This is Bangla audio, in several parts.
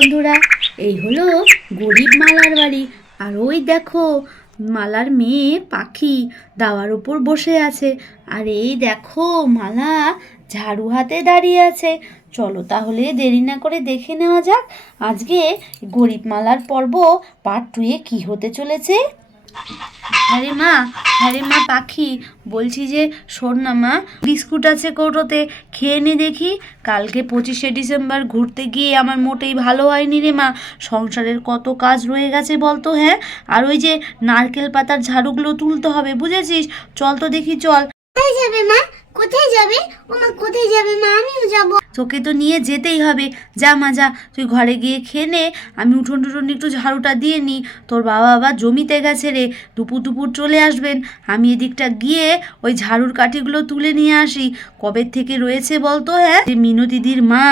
বন্ধুরা, এই হলো গরিব মালার বাড়ি। আর ওই দেখো মালার মেয়ে পাখি দাওয়ার উপর বসে আছে। আর এই দেখো মালা ঝাড়ু হাতে দাঁড়িয়ে আছে। চলো তাহলে দেরি না করে দেখে নেওয়া যাক আজকে গরিব মালার পর্ব পার্ট 2 এ কি হতে চলেছে। হ্যাঁ রে মা পাখি, বলছি যে শোন না মা, বিস্কুট আছে কৌটোতে, খেয়ে নে দেখি। কালকে 25শে ডিসেম্বর ঘুরতে গিয়ে আমার মোটেই ভালো হয়নি রে মা। সংসারের কত কাজ রয়ে গেছে বলতো। হ্যাঁ, আর ওই যে নারকেল পাতার ঝাড়ুগুলো তুলতে হবে, বুঝেছিস? চল তো দেখি, চল। কোথায় যাবে মা? কোথায় যাবে? ওমা কোথায় যাবে মা? আমিও যাব। তোকে তো নিয়ে যেতেই হবে। যা মা যা, তুই ঘরে গিয়ে খেয়ে নে, আমি উঠোন টুঠোন একটু ঝাড়ুটা দিয়ে নিই। তোর বাবা আবার জমিতে গেছে রে, দুপুর দুপুর চলে আসবেন। আমি এদিকটা গিয়ে ওই ঝাড়ুর কাঠিগুলো তুলে নিয়ে আসি। কবে থেকে রয়েছে বলতো? হ্যাঁ, যে মিনু দিদির মা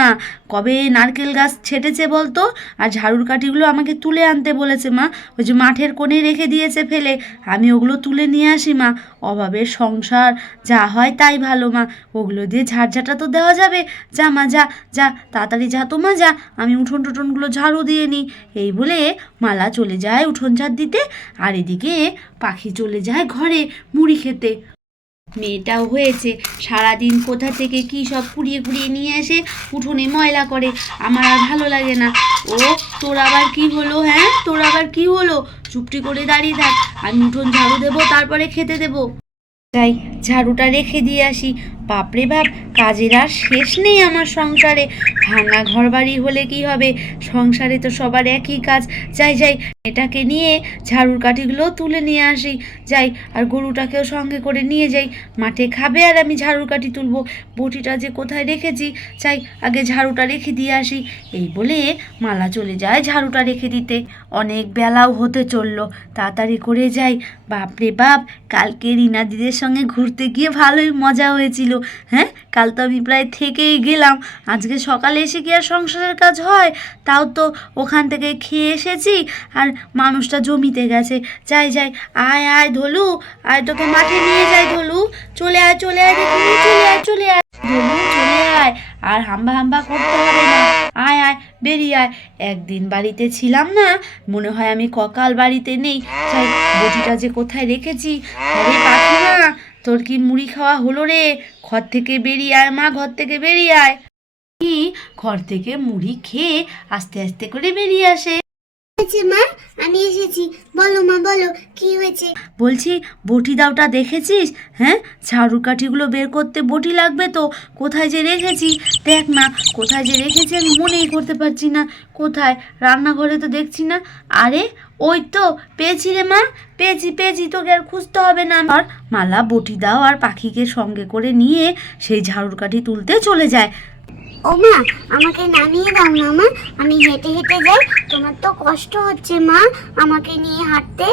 কবে নারকেল গাছ ছেটেছে বলতো, আর ঝাড়ুর কাঠিগুলো আমাকে তুলে আনতে বলেছে মা। ওই যে মাঠের কোণে রেখে দিয়েছে ফেলে, আমি ওগুলো তুলে নিয়ে আসি মা। অভাবের সংসার, যা হয় তাই ভালো মা, ওগুলো দিয়ে ঝাড়ঝাঁটা তো দেওয়া যাবে। যা মা যা যা, তাড়াতাড়ি যা তো মা যা, আমি উঠোন টুঠোনগুলো ঝাড়ু দিয়ে নিই। এই বলে মালা চলে যায় উঠোন ঝাড় দিতে, আর এদিকে পাখি চলে যায় ঘরে মুড়ি খেতে। মেয়েটাও হয়েছে, সারাদিন কোথা থেকে কি সব কুড়িয়ে কুড়িয়ে নিয়ে এসে উঠোনে ময়লা করে, আমার আর ভালো লাগে না। ও তোর আবার কি হলো? হ্যাঁ, তোর আবার কি হলো? চুপটি করে দাঁড়িয়ে থাক, আমি উঠোন ঝাড়ু দেবো, তারপরে খেতে দেবো। যাই ঝাড়ুটা রেখে দিয়ে আসি। বাপরে বাপ, কাজের আর শেষ নেই আমার সংসারে। ভাঙা ঘর বাড়ি হলে কি হবে, সংসারে তো সবার একই কাজ। যাই যাই, এটাকে নিয়ে ঝাড়ুর কাঠিগুলো তুলে নিয়ে আসি। যাই, আর গরুটাকেও সঙ্গে করে নিয়ে যাই। মাঠে খাবে আর আমি ঝাড়ুর কাঠি তুলবো। বটিটা যে কোথায় রেখেছি, চাই আগে ঝাড়ুটা রেখে দিয়ে আসি। এই বলে মালা চলে যায় ঝাড়ুটা রেখে দিতে। অনেক বেলাও হতে চললো, তাড়াতাড়ি করে যাই। বাপরে বাপ, কালকে রিনা দিদির সঙ্গে ঘুরতে গিয়ে ভালোই মজা হয়েছিল। হ্যাঁ, কাল তো আমি প্রায় থেকেই গেলাম। আজকে সকালে এসে কি আর সংসারের কাজ হয়? তাও তো ওখান থেকে খেয়ে এসেছি, আর মানুষটা জমিতে গেছে। যাই যাই, আয় আয় ধলু, আয় তোকে মাঠে নিয়ে যাই। ধলু চলে আয়, চলে আয় দেখি, চলে আয় চলে আয় ধলু, চলে আয়। আর হাম্বা হাম্বা করতে হবে না, আয় আয় বেরিয়ে আয়। একদিন বাড়িতে ছিলাম না, মনে হয় আমি ককাল বাড়িতে নেই। যাই, বটিটা যে কোথায় রেখেছি। আরে পাখিমা, তোর কি মুড়ি খাওয়া হলো রে? ঘর থেকে বেরিয়ে আয় মা, ঘর থেকে বেরিয়ে আয়। কি, ঘর থেকে মুড়ি খেয়ে আস্তে আস্তে করে বেরিয়ে আসে। হয়েছে মা? আমি এসেছি। বলো মা, বলো কি হয়েছে? বলছি, বটি দাওটা দেখেছিস? হ্যাঁ, ঝাড়ু কাঠিগুলো বের করতে বটি লাগবে তো। কোথায় যে রেখেছি দেখ না, কোথায় যে রেখেছি আমি মনেই করতে পারছি না। কোথায়? রান্নাঘরে তো দেখছি না। আরে ওই তো, পেয়েছি রে মা, পেয়েছি পেয়েছি, তোকে আর খুঁজতে হবে না আমার। মালা বটি দাও আর পাখিকে সঙ্গে করে নিয়ে সেই ঝাড়ুর কাঠি তুলতে চলে যায়। ও মা, আমাকে নামিয়ে দাও না মা, আমি হেঁটে হেঁটে যাই। তোমার তো কষ্ট হচ্ছে মা আমাকে নিয়ে হাঁটতে।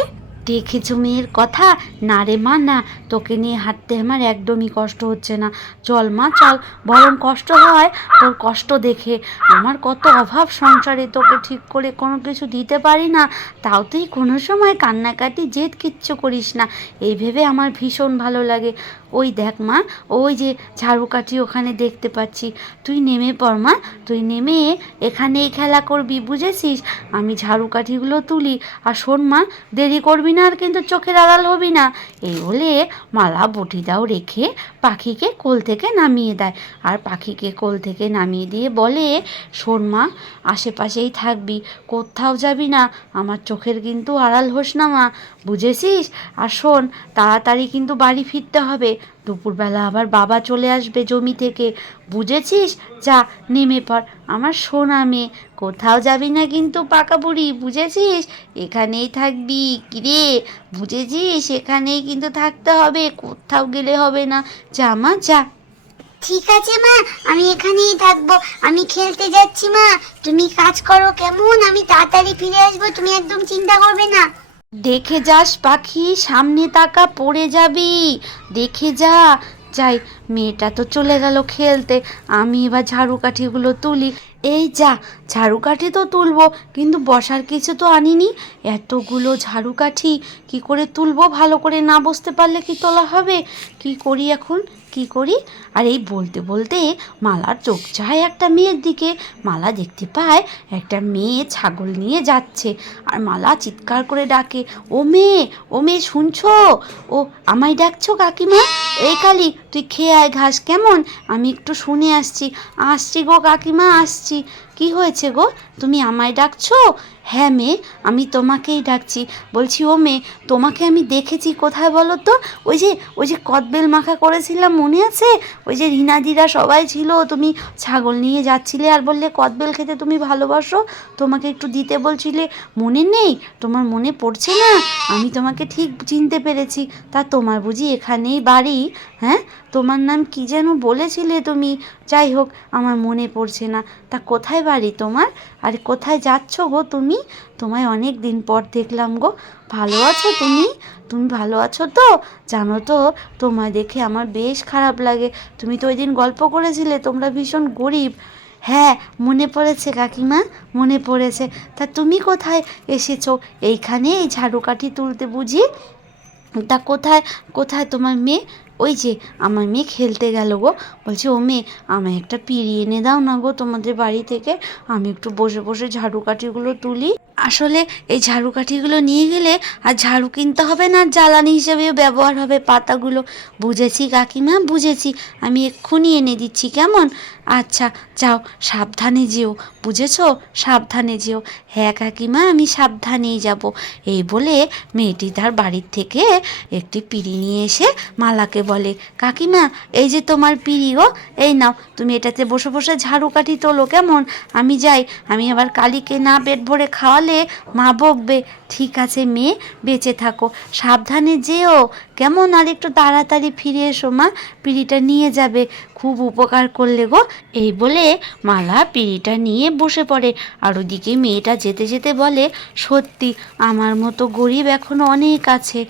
দেখেছো মেয়ের কথা? না রে মা না, তোকে নিয়ে হাঁটতে আমার একদমই কষ্ট হচ্ছে না। চল মা চল, বরং কষ্ট হয় তোর কষ্ট দেখে। আমার কত অভাব সংসারে, তোকে ঠিক করে কোনো কিছু দিতে পারি না, তাও তুই কোনো সময় কান্নাকাটি জেদ কিচ্ছু করিস না, এই ভেবে আমার ভীষণ ভালো লাগে। ওই দেখ মা, ওই যে ঝাড়ু কাঠি ওখানে দেখতে পাচ্ছি। তুই নেমে পড় মা, তুই নেমে এখানেই খেলা করবি, বুঝেছিস? আমি ঝাড়ু কাঠিগুলো তুলি। আর শোন মা, দেরি করবি না, আর কিন্তু চোখের আড়াল হবি না। এই বলে মালা বটিটাও রেখে পাখিকে কোল থেকে নামিয়ে দেয়। আর পাখিকে কোল থেকে নামিয়ে দিয়ে বলে, শোন মা, আশেপাশেই থাকবি, কোথাও যাবি না, আমার চোখের কিন্তু আড়াল হোস না মা, বুঝেছিস? আর শোন, তাড়াতাড়ি কিন্তু বাড়ি ফিরতে হবে, দুপুরবেলা আবার বাবা চলে আসবে জমি থেকে, বুঝেছিস? যা নেমে পড় আমার সোনা মেয়ে, কোথাও যাবি না কিন্তু পাকা বুড়ি, বুঝেছিস? এখানেই থাকবি। কিরে, বুঝেছিস? এখানেই কিন্তু থাকতে হবে, কোথাও গেলে হবে না। যা মা যা। ঠিক আছে মা, আমি এখানেই থাকবো। আমি খেলতে যাচ্ছি মা, তুমি কাজ করো কেমন, আমি তাড়াতাড়ি ফিরে আসবো, তুমি একদম চিন্তা করবে না। দেখে যাস পাখি, সামনে তাকা, পড়ে যাবি, দেখে যা। যাই, মেয়েটা তো চলে গেল খেলতে, আমি এবার ঝাড়ু কাঠিগুলো তুলি। এই যা, ঝাড়ুকাঠি তো তুলবো, কিন্তু বসার কিছু তো আনিনি। এতগুলো ঝাড়ুকাঠি কি করে তুলবো? ভালো করে না বসতে পারলে কি তোলা হবে? কি করি এখন, কি করি? আর এই বলতে বলতে মালার চোখ যায় একটা মেয়ের দিকে। মালা দেখতে পায় একটা মেয়ে ছাগল নিয়ে যাচ্ছে, আর মালা চিৎকার করে ডাকে, ও মেয়ে, ও মেয়ে, শুনছো? ও আমায় ডাকছো কাকিমা? এই কালি, তুই খেয়ে আয় ঘাস, কেমন? আমি একটু শুনে আসছি। আসছি গো কাকিমা, আসছি। কি হয়েছে গো, তুমি আমায় ডাকছো? হ্যাঁ মেয়ে, আমি তোমাকেই ডাকছি। বলছি ও মেয়ে, তোমাকে আমি দেখেছি কোথায় বলো তো? ওই যে কদবেল মাখা করেছিলাম, মনে আছে? ওই যে রিনাদিরা সবাই ছিল, তুমি ছাগল নিয়ে যাচ্ছিলে আর বললে কদবেল খেতে তুমি ভালোবাসো, তোমাকে একটু দিতে বলছিলে, মনে নেই? তোমার মনে পড়ছে না? আমি তোমাকে ঠিক চিনতে পেরেছি। তা তোমার বুঝি এখানেই বাড়ি? হ্যাঁ, তোমার নাম কি যেন বলেছিলে তুমি? যাই হোক, আমার মনে পড়ছে না। তা কোথায় বাড়ি তোমার? আর কোথায় যাচ্ছ গো তুমি? তোমায় অনেক দিন পর দেখলাম গো। ভালো আছো তুমি? তুমি ভালো আছো তো? জানো তো, তোমায় দেখে আমার বেশ খারাপ লাগে। তুমি তো ওই দিন গল্প করেছিলে তোমরা ভীষণ গরিব। হ্যাঁ, মনে পড়েছে কাকিমা, মনে পড়েছে। তা তুমি কোথায় এসেছো? এইখানে এই ঝাড়ুকাঠি তুলতে বুঝি? তা কোথায়, কোথায় তোমার মেয়ে? ওই যে আমার মেয়ে খেলতে গেল গো। বলছি ও মেয়ে, আমায় একটা পিঁড়ি এনে দাও না গো তোমাদের বাড়ি থেকে, আমি একটু বসে বসে ঝাড়ুকাঠিগুলো তুলি। আসলে এই ঝাড়ুকাঠিগুলো নিয়ে গেলে আর ঝাড়ু কিনতে হবে না, জ্বালানি হিসেবেও ব্যবহার হবে পাতাগুলো। বুঝেছি কাকিমা, বুঝেছি, আমি এক্ষুনি এনে দিচ্ছি, কেমন? আচ্ছা, যাও, সাবধানে যেও, বুঝেছো? সাবধানে যেও। হ্যাঁ কাকিমা, আমি সাবধানেই যাব। এই বলে মেয়েটি তার বাড়ির থেকে একটি পিঁড়ি নিয়ে এসে মালাকে বলে, কাকিমা, এই যে তোমার পিঁড়ি গো, এই নাও, তুমি এটাতে বসে বসে ঝাড়ুকাঠি তোলো, কেমন? আমি যাই, আমি আবার কালীকে না পেট ভরে খাওয়ালে মা বকবে। ঠিক আছে মেয়ে, বেঁচে থাকো, সাবধানে যেও, কেমন? আর একটু তাড়াতাড়ি ফিরে এসো মা, পিঁড়িটা নিয়ে যাবে, খুব উপকার করলে গো। এই বলে মালা পিঁড়িটা নিয়ে বসে পড়ে। আর ওদিকে মেয়েটা যেতে যেতে বলে, সত্যি আমার মতো গরিব এখনো অনেক আছে।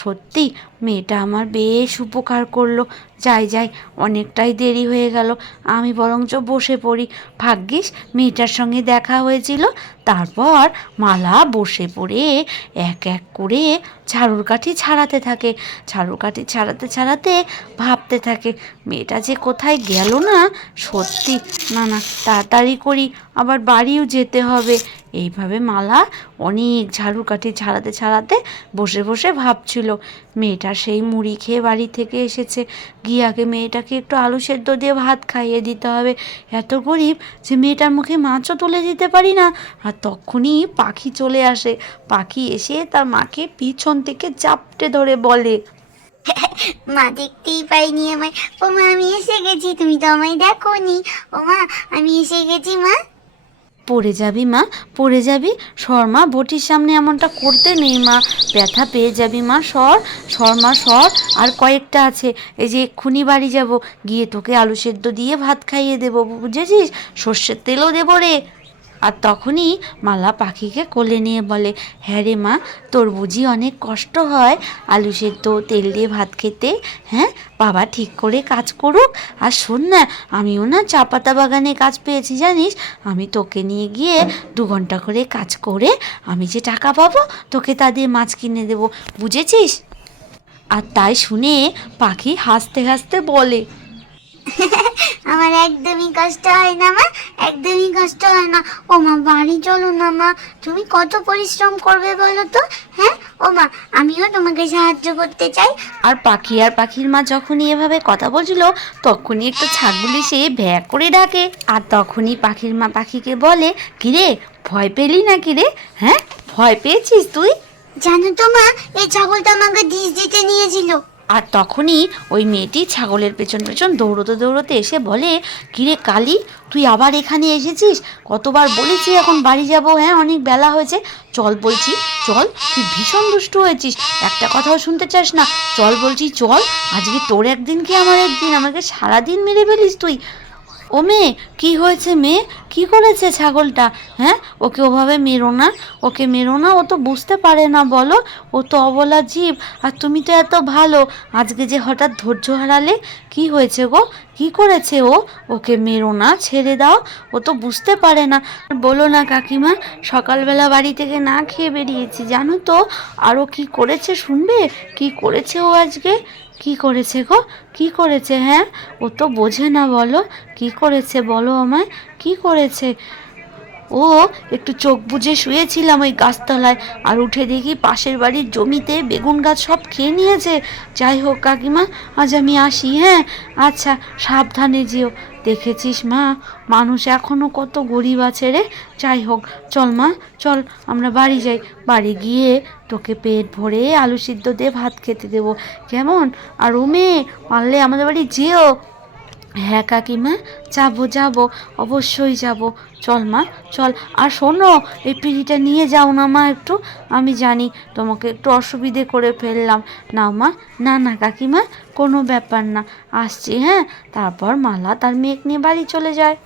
সত্যি মেয়েটা আমার বেশ উপকার করলো। যাই যাই, অনেকটাই দেরি হয়ে গেল, আমি বরঞ্চ বসে পড়ি। ভাগ্যিস মেয়েটার সঙ্গে দেখা হয়েছিল। তারপর মালা বসে পড়ে এক এক করে ঝাড়ুর কাঠি ছাড়াতে থাকে। ঝাড়ুর কাঠি ছাড়াতে ছাড়াতে ভাবতে থাকে, মেয়েটা যে কোথায় গেল না। সত্যি, না না, তাড়াতাড়ি করি, আবার বাড়িও যেতে হবে। এইভাবে মালা অনেক ঝাড়ু কাঠি ছাড়াতে ছাড়াতে বসে বসে ভাবছিল। মেয়েটা সেই মুড়ি খেয়ে বাড়ি থেকে এসেছে, গিয়ে আগে মেয়েটাকে একটু আলু সেদ্ধ দিয়ে ভাত খাইয়ে দিতে হবে। এত গরিব যে মেয়েটার মুখে মাছও তুলে দিতে পারি না। আর তখনই পাখি চলে আসে। পাখি এসে তার মাকে পিছন থেকে চাপটে ধরে বলে, মা, দেখতেই পাইনি আমায়। ও মা, আমি এসে গেছি, তুমি তো আমায় দেখোনি। ও মা, আমি এসে গেছি মা। পড়ে যাবি মা, পড়ে যাবি, সর মা, বটির সামনে এমনটা করতে নেই মা, ব্যথা পেয়ে যাবি মা, সর, সর মা, সর। আর কয়েকটা আছে, এই যে এক্ষুনি বাড়ি যাব, গিয়ে তোকে আলু সেদ্ধ দিয়ে ভাত খাইয়ে দেবো, বুঝেছিস? সর্ষের তেলও দেবো রে। আর তখনই মালা পাখিকে কোলে নিয়ে বলে, হ্যাঁ রে মা, তোর বুঝি অনেক কষ্ট হয় আলু সেদ্ধ তেল দিয়ে ভাত খেতে? হ্যাঁ, বাবা ঠিক করে কাজ করুক। আর শোন না, আমিও না চা পাতা বাগানে কাজ পেয়েছি জানিস, আমি তোকে নিয়ে গিয়ে 2 ঘন্টা করে কাজ করে আমি যে টাকা পাবো, তোকে তা দিয়ে মাছ কিনে দেবো, বুঝেছিস? আর তাই শুনে পাখি হাসতে হাসতে বলে, আমার একদমই কষ্ট হয় না মা, একদমই কষ্ট হয় না। ও মা, বাড়ি চলো না মা, তুমি কত পরিশ্রম করবে বলো তো? হ্যাঁ, ও মা, আমিও তোমাকে সাহায্য করতে চাই। আর পাখি আর পাখির মা যখনই এভাবে কথা বলছিল, তখনই একটা ছাগল এসে ভ্যাঁ করে ডাকে। আর তখনই পাখির মা পাখিকে বলে, কিরে, ভয় পেলি না কিরে? হ্যাঁ, ভয় পেয়েছিস তুই? জানো তো মা, এই ছাগলটা আমাকে ডিশ দিতে নিয়েছিল। আর তখনই ওই মেয়েটি ছাগলের পেছন পেছন দৌড়তে দৌড়তে এসে বলে, কিরে কালী, তুই আবার এখানে এসেছিস? কতবার বলেছি এখন বাড়ি যাব, হ্যাঁ অনেক বেলা হয়েছে, চল বলছি, চল, তুই ভীষণ দুষ্টু হয়েছিস, একটা কথাও শুনতে চাস না, চল বলছি চল, আজকে তোর একদিন কি আমার একদিন, আমাকে সারাদিন মেরে ফেলিস তুই। ও মেয়ে, কি হয়েছে মেয়ে? কি করেছে ছাগলটা? হ্যাঁ, ওকে ওভাবে মেরো না, ওকে মেরো না, ও তো বুঝতে পারে না বলো, ও তো অবলা জীব। আর তুমি তো এত ভালো, আজকে যে হঠাৎ ধৈর্য হারালে, কি হয়েছে গো? কি করেছে ও? ওকে মেরো না, ছেড়ে দাও, ও তো বুঝতে পারে না। বলো না কাকিমা, সকালবেলা বাড়ি থেকে না খেয়ে বেরিয়েছি জানো তো, আরও কি করেছে শুনবে? কি করেছে ও আজকে? কি করেছে গো? কি করেছে? হ্যাঁ, ও তো বোঝে না বলো, কি করেছে বলো আমায়, কি করেছে? ও একটু চোখ বুজে শুয়েছিলাম ওই গাছতলায়, আর উঠে দেখি পাশের বাড়ির জমিতে বেগুন গাছ সব খেয়ে নিয়েছে। যাই হোক কাকিমা, আজ আমি আসি। হ্যাঁ, আচ্ছা, সাবধানে যেও। দেখেছিস মা, মানুষ এখনো কত গরিব আছে রে। যাই হোক, চল মা, চল আমরা বাড়ি যাই। বাড়ি গিয়ে তোকে পেট ভরে আলু সিদ্ধ দিয়ে ভাত খেতে দেবো, কেমন? আর ও মেয়ে, পারলে আমাদের বাড়ি যেও। হ্যাঁ কাকিমা, যাবো যাবো, অবশ্যই যাব। চল মা, চল। আর শোনো, এই পিঁড়িটা নিয়ে যাও না মা একটু, আমি জানি তোমাকে একটু অসুবিধে করে ফেললাম। নাও মা। না না কাকিমা, কোনো ব্যাপার না, আসছি। হ্যাঁ, তারপর মালা তার মেয়েকে নিয়ে বাড়ি চলে যায়।